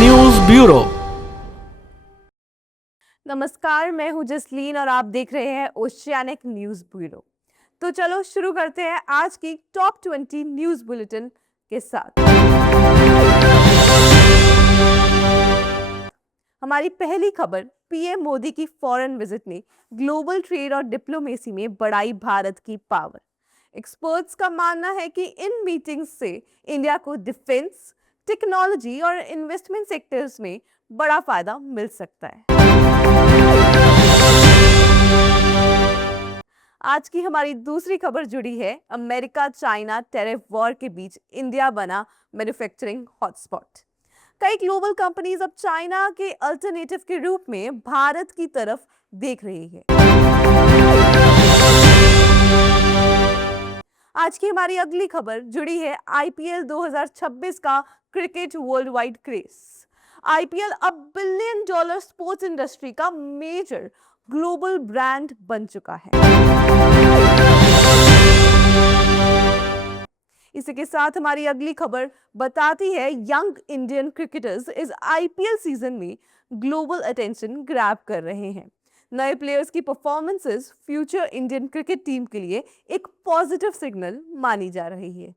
News bureau. नमस्कार, मैं हूं जसलीन और आप देख रहे हैं ओशियानिक न्यूज ब्यूरो। तो चलो शुरू करते हैं आज की टॉप 20 न्यूज बुलेटिन के साथ। हमारी पहली खबर, पीएम मोदी की फॉरेन विजिट ने ग्लोबल ट्रेड और डिप्लोमेसी में बढ़ाई भारत की पावर। एक्सपर्ट्स का मानना है कि इन मीटिंग्स से इंडिया को डिफेंस, टेक्नोलॉजी और इन्वेस्टमेंट सेक्टर्स में बड़ा फायदा मिल सकता है। आज की हमारी दूसरी खबर जुड़ी है अमेरिका चाइना टैरिफ वॉर के बीच इंडिया बना मैन्युफैक्चरिंग हॉटस्पॉट। कई ग्लोबल कंपनीज अब चाइना के अल्टरनेटिव के रूप में भारत की तरफ देख रही है। आज की हमारी अगली खबर जुड़ी है आईपीएल 2026 का cricket world wide craze. IPL अब $1 बिलियन स्पोर्ट्स इंडस्ट्री का मेजर ग्लोबल ब्रांड बन चुका है। इसी के साथ हमारी अगली खबर बताती है यंग इंडियन क्रिकेटर्स इस आईपीएल सीजन में ग्लोबल अटेंशन ग्रैब कर रहे हैं। नए प्लेयर्स की performances future Indian cricket team के लिए एक पॉजिटिव सिग्नल मानी जा रही है।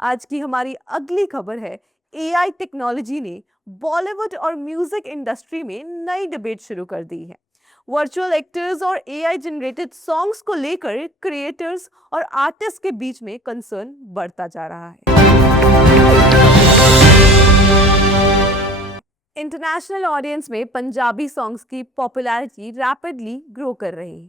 आज की हमारी अगली खबर है एआई टेक्नोलॉजी ने बॉलीवुड और म्यूजिक इंडस्ट्री में नई डिबेट शुरू कर दी है। वर्चुअल एक्टर्स और एआई जनरेटेड सॉन्ग्स को लेकर क्रिएटर्स और आर्टिस्ट के बीच में कंसर्न बढ़ता जा रहा है। इंटरनेशनल ऑडियंस में पंजाबी सॉन्ग्स की पॉपुलैरिटी रैपिडली ग्रो कर रही है।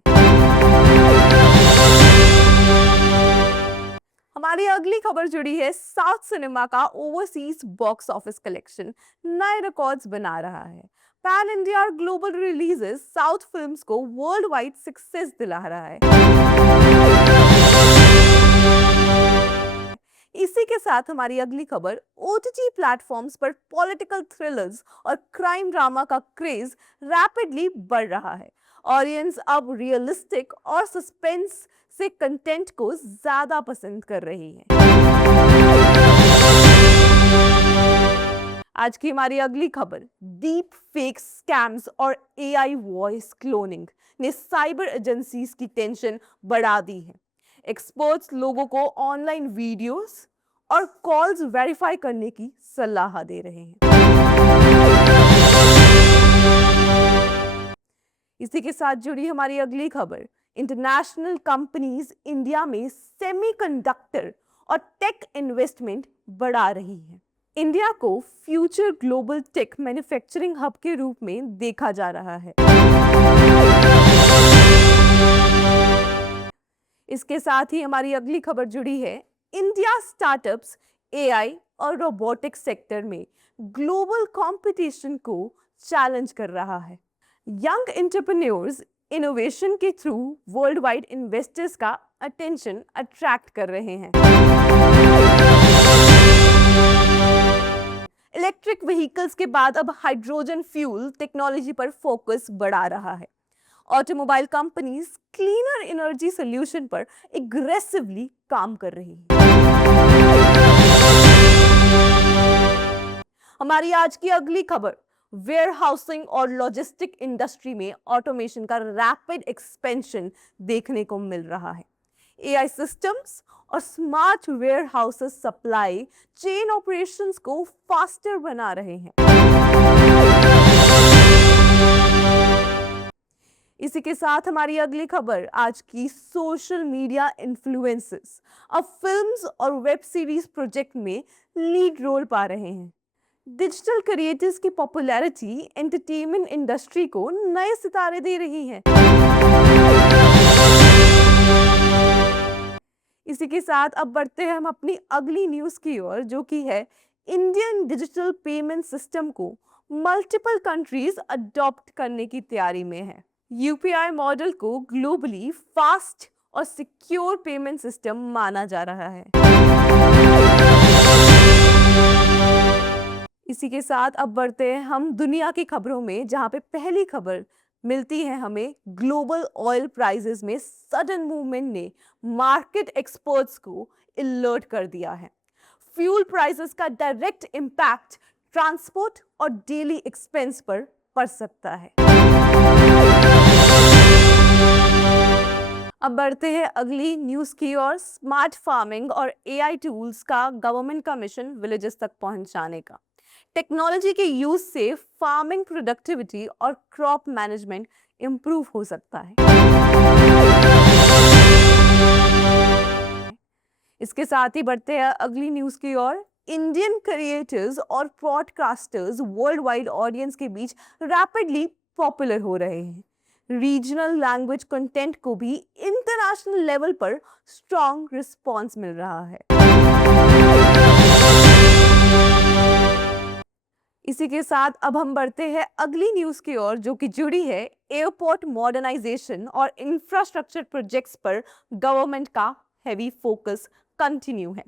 हमारी अगली खबर जुड़ी है साउथ सिनेमा का ओवरसीज बॉक्स ऑफिस कलेक्शन नए रिकॉर्ड्स बना रहा है। पैन इंडिया और ग्लोबल रिलीजेस साउथ फिल्म्स को वर्ल्ड वाइड सक्सेस दिला रहा है। इसी के साथ हमारी अगली खबर, ओटीटी प्लेटफॉर्म्स पर पॉलिटिकल थ्रिलर्स और क्राइम ड्रामा का क्रेज रैपिडली बढ़ रहा है। ऑडियंस अब रियलिस्टिक और सस्पेंस से कंटेंट को ज्यादा पसंद कर रही है। आज की हमारी अगली खबर, डीप फेक स्कैम्स और एआई वॉइस क्लोनिंग ने साइबर एजेंसीज की टेंशन बढ़ा दी है। एक्सपर्ट्स लोगों को ऑनलाइन वीडियोस और कॉल्स वेरीफाई करने की सलाह दे रहे हैं। इसी के साथ जुड़ी हमारी अगली खबर, इंटरनेशनल कंपनीज इंडिया में सेमीकंडक्टर और टेक इन्वेस्टमेंट बढ़ा रही है। इंडिया को future global tech manufacturing hub के रूप में देखा जा रहा है। इसके साथ ही हमारी अगली खबर जुड़ी है इंडिया स्टार्टअप्स एआई और रोबोटिक्स सेक्टर में ग्लोबल कंपटीशन को चैलेंज कर रहा है। यंग एंटरप्रेन्योर्स इनोवेशन के थ्रू वर्ल्ड वाइड इन्वेस्टर्स का अटेंशन अट्रैक्ट कर रहे हैं। इलेक्ट्रिक व्हीकल्स के बाद अब हाइड्रोजन फ्यूल टेक्नोलॉजी पर फोकस बढ़ा रहा है। Automobile companies cleaner energy solution पर एग्रेसिवली काम कर रही है। हमारी आज की अगली खबर, वेयरहाउसिंग और लॉजिस्टिक इंडस्ट्री में ऑटोमेशन का रैपिड एक्सपेंशन देखने को मिल रहा है। एआई सिस्टम्स और smart warehouses supply chain operations को फास्टर बना रहे हैं। इसी के साथ हमारी अगली खबर, आज की सोशल मीडिया इन्फ्लुएंसर्स अब फिल्म्स और वेब सीरीज प्रोजेक्ट में लीड रोल पा रहे हैं। डिजिटल क्रिएटर्स की पॉपुलैरिटी एंटरटेनमेंट इंडस्ट्री को नए सितारे दे रही है। इसी के साथ अब बढ़ते हैं हम अपनी अगली न्यूज की ओर, जो कि है इंडियन डिजिटल पेमेंट सिस्टम को मल्टीपल कंट्रीज अडॉप्ट करने की तैयारी में है। यूपीआई मॉडल को ग्लोबली फास्ट और सिक्योर पेमेंट सिस्टम माना जा रहा है। इसी के साथ अब बढ़ते हैं हम दुनिया की खबरों में, जहां पे पहली खबर मिलती है हमें ग्लोबल ऑयल प्राइसेस में सडन मूवमेंट ने मार्केट एक्सपर्ट्स को अलर्ट कर दिया है। फ्यूल प्राइसेस का डायरेक्ट इम्पैक्ट ट्रांसपोर्ट और डेली एक्सपेंस पर पड़ सकता है। अब बढ़ते हैं अगली न्यूज की ओर। स्मार्ट फार्मिंग और एआई टूल्स का गवर्नमेंट का मिशन विलेजेस तक पहुंचाने का। टेक्नोलॉजी के यूज से फार्मिंग प्रोडक्टिविटी और क्रॉप मैनेजमेंट इंप्रूव हो सकता है। इसके साथ ही बढ़ते हैं अगली न्यूज की ओर। इंडियन क्रिएटर्स और पॉडकास्टर्स वर्ल्ड वाइड ऑडियंस के बीच रैपिडली पॉपुलर हो रहे हैं। रीजनल लैंग्वेज कंटेंट को भी इंटरनेशनल लेवल पर स्ट्रॉन्ग रिस्पॉन्स मिल रहा है। इसी के साथ अब हम बढ़ते हैं अगली न्यूज की ओर, जो कि जुड़ी है एयरपोर्ट मॉडर्नाइजेशन और इंफ्रास्ट्रक्चर प्रोजेक्ट्स पर। गवर्नमेंट का हैवी फोकस कंटिन्यू है।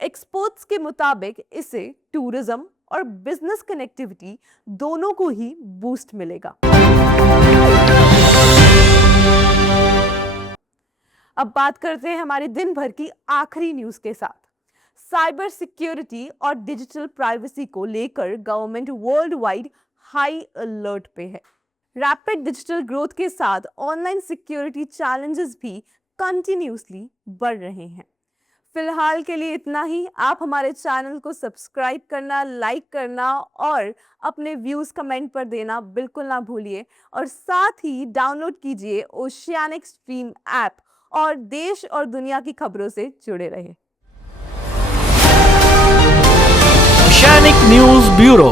एक्सपर्ट्स के मुताबिक इससे टूरिज्म और बिजनेस कनेक्टिविटी दोनों को ही बूस्ट मिलेगा। अब बात करते हैं हमारे दिन भर की आखिरी न्यूज के साथ। साइबर सिक्योरिटी और डिजिटल प्राइवेसी को लेकर government world wide high alert पे है। रैपिड डिजिटल ग्रोथ के साथ ऑनलाइन सिक्योरिटी चैलेंजेस भी कंटिन्यूसली बढ़ रहे हैं। फिलहाल के लिए इतना ही। आप हमारे चैनल को सब्सक्राइब करना, लाइक करना और अपने व्यूज कमेंट पर देना बिल्कुल ना भूलिए। और साथ ही डाउनलोड कीजिए ओशियानिक स्ट्रीम ऐप और देश और दुनिया की खबरों से जुड़े रहे। Oceanic news bureau.